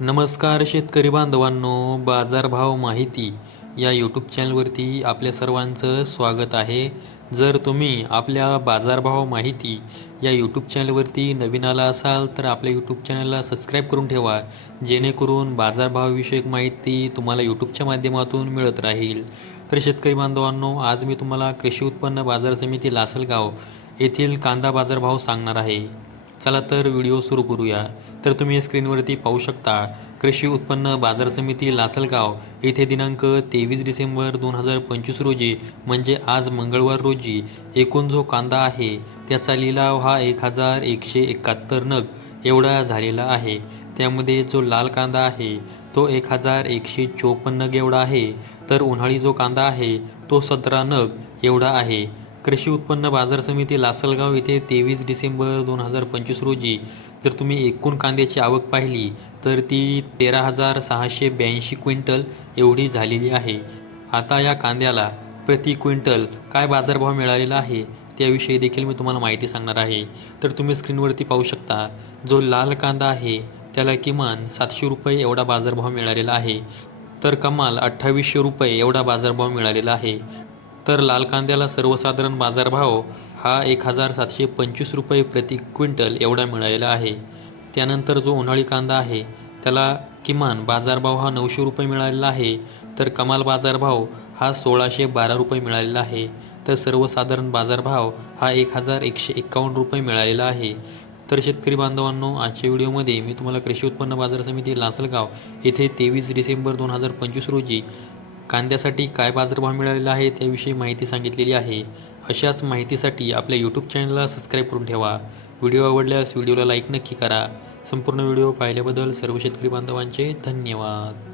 नमस्कार शेतकरी बांधवांनो, बाजारभाव माहिती या यूट्यूब चॅनलवरती आपल्या सर्वांचं स्वागत आहे. जर तुम्ही आपल्या बाजारभाव माहिती या यूट्यूब चॅनलवरती नवीन आला असाल तर आपल्या यूट्यूब चॅनलला सबस्क्राईब करून ठेवा, जेणेकरून बाजारभावविषयक माहिती तुम्हाला यूट्यूबच्या माध्यमातून मिळत राहील. तर शेतकरी बांधवांनो, आज मी तुम्हाला कृषी उत्पन्न बाजार समिती लासलगाव येथील कांदा बाजारभाव सांगणार आहे. चला तर व्हिडिओ सुरू करूया. तर तुम्ही स्क्रीनवरती पाहू शकता, कृषी उत्पन्न बाजार समिती लासलगाव येथे दिनांक 23 डिसेंबर 2025 रोजी म्हणजे आज मंगळवार रोजी एकूण जो कांदा आहे त्याचा लिलाव हा 1171 नग एवढा झालेला आहे. त्यामध्ये जो लाल कांदा आहे तो 1154 नग एवढा आहे, तर उन्हाळी जो कांदा आहे तो 17 नग एवढा आहे. कृषी उत्पन्न बाजार समिती लासलगाव येथे 23 डिसेंबर 2025 रोजी जर तुम्ही एकूण कांद्याची आवक पाहिली तर ती 13,682 क्विंटल एवढी झालेली आहे. आता या कांद्याला प्रति क्विंटल काय बाजारभाव मिळालेला आहे त्याविषयी देखील मी तुम्हाला माहिती सांगणार आहे. तर तुम्ही स्क्रीनवरती पाहू शकता, जो लाल कांदा आहे त्याला किमान 700 रुपये एवढा बाजारभाव मिळालेला आहे, तर कमाल 2800 रुपये एवढा बाजारभाव मिळालेला आहे. तर लाल कांद्याला सर्वसाधारण बाजारभाव हा 1725 रुपये प्रति क्विंटल एवढा मिळालेला आहे. त्यानंतर जो उन्हाळी कांदा आहे त्याला किमान बाजारभाव हा 900 रुपये मिळालेला आहे, तर कमाल बाजारभाव हा 1612 रुपये मिळालेला आहे. तर सर्वसाधारण बाजारभाव हा 1151 रुपये मिळालेला आहे. तर शेतकरी बांधवांनो, आजच्या व्हिडिओमध्ये मी तुम्हाला कृषी उत्पन्न बाजार समिती लासलगाव येथे 23 डिसेंबर 2025 रोजी कांद्यासाठी काय बाजारभाव मिळालेला आहे त्याविषयी माहिती सांगितलेली आहे. अशाच माहितीसाठी आपल्या यूट्यूब चॅनलला सबस्क्राईब करून ठेवा. व्हिडिओ आवडल्यास व्हिडिओला लाईक नक्की करा. संपूर्ण व्हिडिओ पाहिल्याबद्दल सर्व शेतकरी बांधवांचे धन्यवाद.